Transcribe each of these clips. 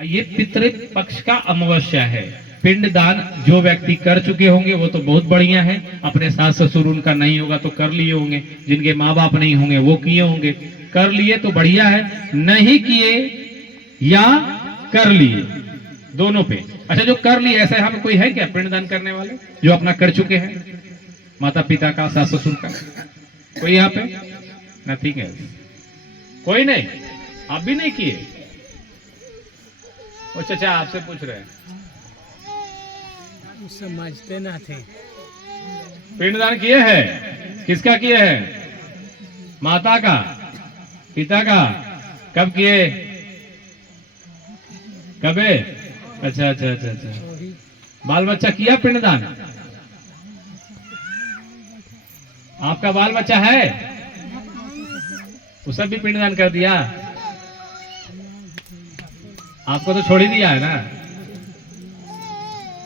ये पितृ पक्ष का अमावस्या है। पिंडदान जो व्यक्ति कर चुके होंगे वो तो बहुत बढ़िया है। अपने सास ससुर उनका नहीं होगा तो कर लिए होंगे, जिनके माँ बाप नहीं होंगे वो किए होंगे, कर लिए तो बढ़िया है। नहीं किए या कर लिए, दोनों पे। अच्छा, जो कर लिए ऐसा हम कोई है क्या पिंडदान करने वाले जो अपना कर चुके हैं, माता पिता का, सास ससुर का? कोई यहाँ पे? नथिंग है, कोई नहीं। आप भी नहीं किए? ओ चाचा आपसे पूछ रहे हैं, समझते ना थे। पिंडदान किए हैं? किसका किए हैं? माता का, पिता का? कब किए? कबे? अच्छा अच्छा अच्छा अच्छा। बाल बच्चा किया पिंडदान? आपका बाल बच्चा है? वो सब भी पिंडदान कर दिया? आपको तो छोड़ ही दिया है ना,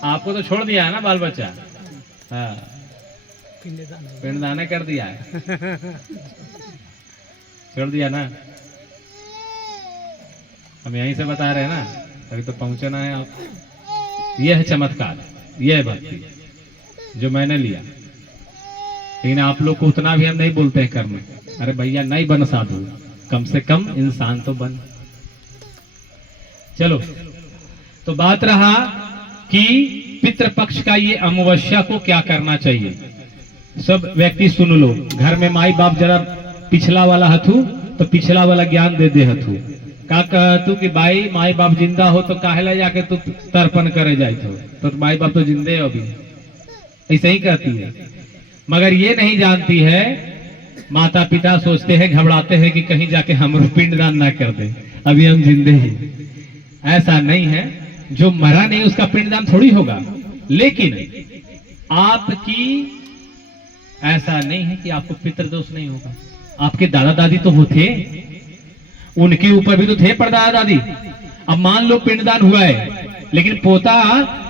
आपको तो छोड़ दिया है ना बाल बच्चा। हाँ, पिंडदान कर दिया है, छोड़ दिया ना। हम यहीं से बता रहे हैं ना, अभी तो पहुंचना है आप। यह है चमत्कार, यह है भक्ति जो मैंने लिया। लेकिन आप लोग को उतना भी हम नहीं बोलते हैं करने। अरे भैया नहीं बन साधु, कम से कम इंसान तो बन। चलो, तो बात रहा कि पितृपक्ष का ये अमावस्या को क्या करना चाहिए। सब व्यक्ति सुन लो, घर में माई बाप जरा पिछला वाला हथू तो पिछला वाला ज्ञान दे दे हथू। का कहतू कि भाई माई बाप जिंदा हो तो काहेला जाके तू तर्पण करे जाए तो माई बाप तो जिंदे हो अभी, ऐसे ही कहती है। मगर ये नहीं जानती है, माता पिता सोचते हैं, घबराते हैं कि कहीं जाके हम पिंडदान ना कर दे, अभी हम जिंदे ही। ऐसा नहीं है, जो मरा नहीं उसका पिंडदान थोड़ी होगा। लेकिन आपकी ऐसा नहीं है कि आपको पितृदोष नहीं होगा। आपके दादा दादी तो वो थे, उनके ऊपर भी तो थे परदादा दादी। अब मान लो पिंडदान हुआ है, लेकिन पोता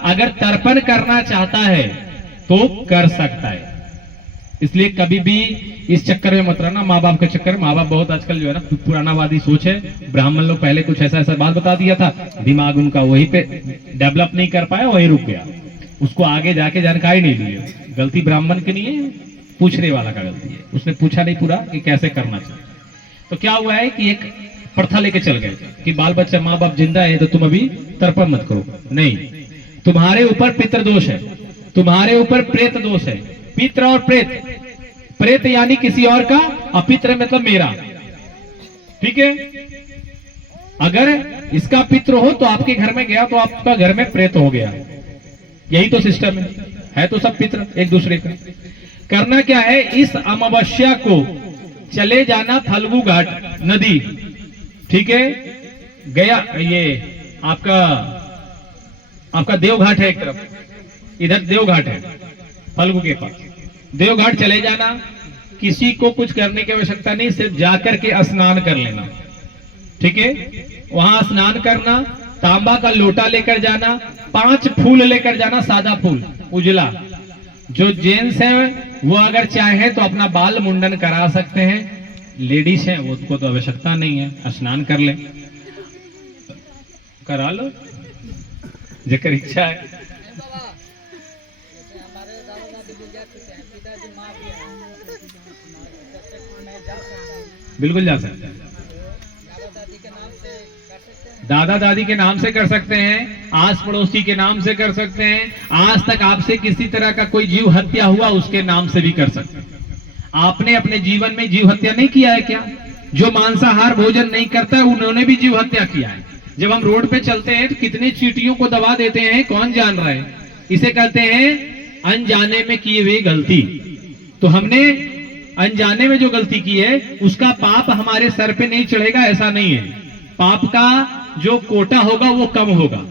अगर तर्पण करना चाहता है तो कर सकता है। इसलिए कभी भी इस चक्कर में मत रहना, माँ बाप के चक्कर में। माँ बाप बहुत आजकल जो है ना पुरानावादी सोच है। ब्राह्मण लोग पहले कुछ ऐसा ऐसा बात बता दिया था, दिमाग उनका वहीं पे डेवलप नहीं कर पाया, वहीं रुक गया। उसको आगे जाके जानकारी नहीं ली। गलती ब्राह्मण की नहीं है, पूछने वाला का गलती है। उसने पूछा नहीं पूरा कि कैसे करना चाहिए। तो क्या हुआ है कि एक प्रथा लेके चल गए कि बाल बच्चा माँ बाप जिंदा है तो तुम अभी तर्पण मत करो। नहीं, तुम्हारे ऊपर पितृदोष है, तुम्हारे ऊपर प्रेत दोष है। पितृ और प्रेत, प्रेत यानी किसी और का, और पितृ मतलब मेरा। ठीक है, अगर इसका पितृ हो तो आपके घर में गया तो आपका घर में प्रेत हो गया। यही तो सिस्टम है तो सब पितृ एक दूसरे का। करना क्या है, इस अमावस्या को चले जाना फल्गु घाट नदी। ठीक है, गया ये आपका देवघाट है, एक तरफ इधर देवघाट है फल्गु के पास। देवघाट चले जाना, किसी को कुछ करने की आवश्यकता नहीं, सिर्फ जाकर के स्नान कर लेना। ठीक है, वहां स्नान करना, तांबा का लोटा लेकर जाना, 5 फूल लेकर जाना, सादा फूल उजला। जो जेंट्स हैं वो अगर चाहे तो अपना बाल मुंडन करा सकते हैं, लेडीज हैं वो उसको तो आवश्यकता नहीं है, स्नान कर ले, करा लो जेकर इच्छा है। बिल्कुल जा सकते हैं, दादा दादी के नाम से कर सकते हैं, आस पड़ोसी के नाम से कर सकते हैं, आज तक आपसे किसी तरह का कोई जीव हत्या हुआ उसके नाम से भी कर सकते हैं। आपने अपने जीवन में जीव हत्या नहीं किया है क्या? जो मांसाहार भोजन नहीं करता है उन्होंने भी जीव हत्या किया है। जब हम रोड पे चलते हैं तो कितने चींटियों को दबा देते हैं, कौन जान रहा है? इसे कहते हैं अनजाने में किए हुए गलती। तो हमने अनजाने में जो गलती की है उसका पाप हमारे सर पे नहीं चढ़ेगा, ऐसा नहीं है। पाप का जो कोटा होगा वो कम होगा।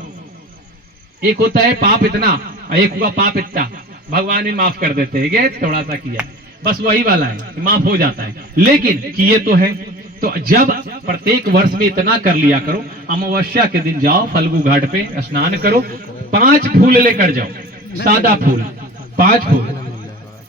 एक होता है पाप इतना, एक होगा पाप इतना, भगवान भी माफ कर देते हैं, थोड़ा सा किया बस वही वाला है, माफ हो जाता है। लेकिन किए तो है, तो जब प्रत्येक वर्ष में इतना कर लिया करो। अमावस्या के दिन जाओ फल्गु घाट पे स्नान करो, 5 फूल लेकर जाओ, सादा फूल 5 फूल,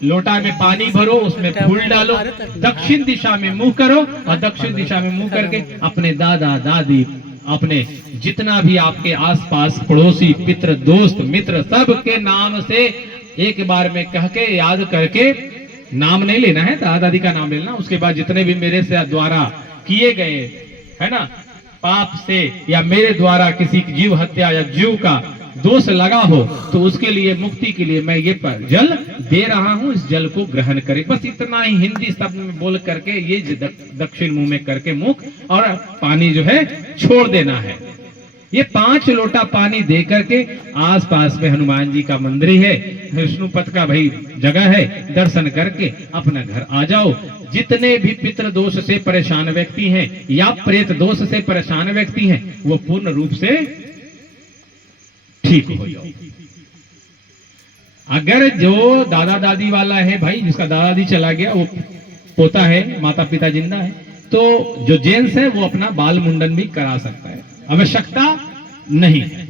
लोटा में पानी भरो, उसमें फूल डालो, दक्षिण दिशा में मुंह करो और दक्षिण दिशा में मुंह करके अपने दादा दादी अपने जितना भी आपके आसपास पड़ोसी पितृ दोस्त मित्र सब के नाम से एक बार में कह के याद करके, नाम नहीं लेना है, दादा दादी का नाम लेना। उसके बाद जितने भी मेरे से द्वारा किए गए है ना पाप से या मेरे द्वारा किसी की जीव हत्या या जीव का दोष लगा हो तो उसके लिए मुक्ति के लिए मैं ये जल दे रहा हूं, इस जल को ग्रहण करें। बस इतना ही हिंदी शब्द में बोल करके ये दक्षिण मुंह में करके मुख और पानी जो है छोड़ देना है। ये 5 लोटा पानी दे करके आसपास में हनुमान जी का मंदिर है, विष्णुपद का भाई जगह है, दर्शन करके अपना घर आ जाओ। जितने भी पितृ दोष से परेशान व्यक्ति हैं या प्रेत दोष से परेशान व्यक्ति हैं वो पूर्ण रूप से ठीक हो जाओ। अगर जो दादा दादी वाला है भाई, जिसका दादा दादी चला गया, वो पोता है, माता पिता जिंदा है, तो जो जेंट्स है वो अपना बाल मुंडन भी करा सकता है, आवश्यकता नहीं है।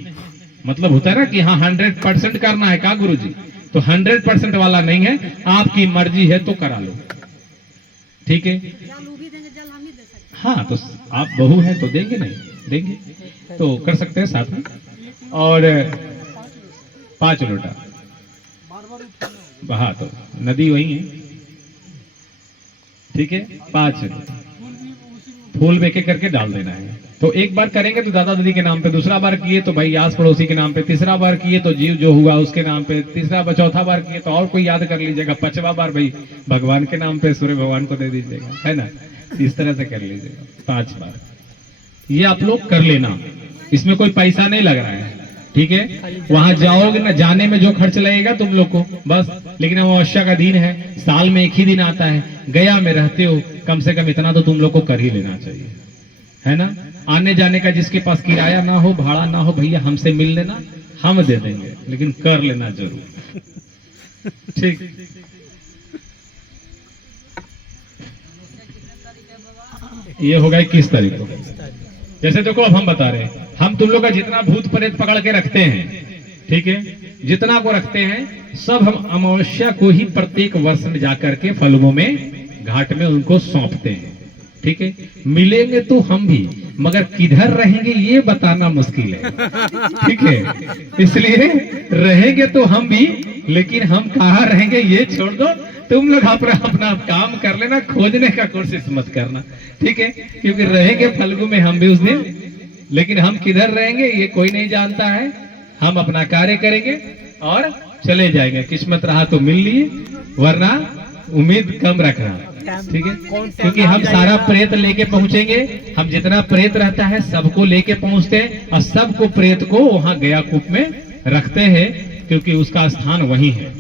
मतलब होता है ना कि हाँ 100% करना है का गुरुजी, तो 100% वाला नहीं है, आपकी मर्जी है तो करा लो, ठीक है। हाँ तो आप बहू है तो देंगे, नहीं देंगे तो कर सकते हैं साथ में। और 5 लोटा बहा तो नदी वही है, ठीक है। 5 फूल बेके करके डाल देना है। तो एक बार करेंगे तो दादा दादी के नाम पे, दूसरा बार किए तो भाई आस पड़ोसी के नाम पे, तीसरा बार किए तो जीव जो हुआ उसके नाम पे, तीसरा बार चौथा बार किए तो और कोई याद कर लीजिएगा, 5वां बार भाई भगवान के नाम पे सूर्य भगवान को दे दीजिएगा, है ना। इस तरह से कर लीजिएगा 5 बार। ये आप लोग कर लेना, इसमें कोई पैसा नहीं लग रहा है, ठीक है। वहां जाओगे ना, जाने में जो खर्च लगेगा तुम लोग को बस, लेकिन अमावस्या का दिन है, साल में एक ही दिन आता है, गया में रहते हो, कम से कम इतना तो तुम लोग को कर ही लेना चाहिए, है ना। आने जाने का जिसके पास किराया ना हो, भाड़ा ना हो, भैया हमसे मिल लेना, हम दे देंगे, लेकिन कर लेना जरूर, ठीक। ये होगा 21 तारीख को। जैसे देखो अब हम बता रहे हैं, हम तुम लोग का जितना भूत प्रेत पकड़ के रखते हैं, ठीक है, जितना को रखते हैं सब हम अमावस्या को ही प्रत्येक वर्ष में जाकर के फलुओं में घाट में उनको सौंपते हैं, ठीक है। मिलेंगे तो हम भी, मगर किधर रहेंगे ये बताना मुश्किल है, ठीक है। इसलिए रहेंगे तो हम भी, लेकिन हम कहाँ रहेंगे ये छोड़ दो, तुम लोग अपना काम कर लेना, खोजने का कोशिश मत करना, ठीक है। क्योंकि रहेंगे फल्गु में हम भी उस दिन, लेकिन हम किधर रहेंगे ये कोई नहीं जानता है। हम अपना कार्य करेंगे और चले जाएंगे, किस्मत रहा तो मिल लिए, वरना उम्मीद कम रखना, ठीक है। क्योंकि हम सारा प्रेत लेके पहुंचेंगे, हम जितना प्रेत रहता है सबको लेके पहुंचते हैं और सबको प्रेत को वहां गया कूप में रखते हैं, क्योंकि उसका स्थान वही है।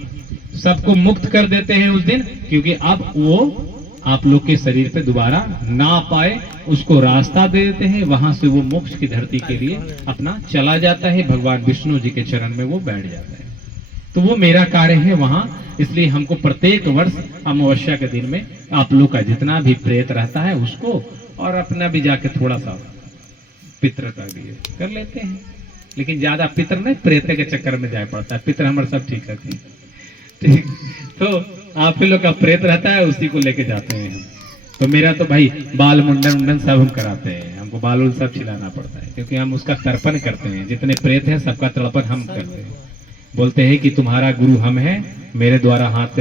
सबको मुक्त कर देते हैं उस दिन, क्योंकि अब वो आप लोग के शरीर पे दोबारा ना पाए, उसको रास्ता दे देते हैं, वहां से वो मोक्ष की धरती के लिए अपना चला जाता है, भगवान विष्णु जी के चरण में वो बैठ जाता है। तो वो मेरा कार्य है वहां, इसलिए हमको प्रत्येक वर्ष अमावस्या के दिन में आप लोग का जितना भी प्रेत रहता है उसको, और अपना भी जाके थोड़ा सा पितृ का भी कर लेते हैं, लेकिन ज्यादा पितृ नहीं, प्रेत के चक्कर में जाए पड़ता है, पितृ हमारे सब ठीक रहती है, ठीक। तो आप लोग का प्रेत रहता है उसी को लेके जाते हैं हम। तो मेरा तो भाई बाल मुंडन सब हम कराते हैं, हमको बाल उल सब छिलाना पड़ता है, क्योंकि हम उसका तर्पण करते हैं, जितने प्रेत हैं सबका तर्पण हम करते हैं। बोलते हैं कि तुम्हारा गुरु हम हैं, मेरे द्वारा हाथ से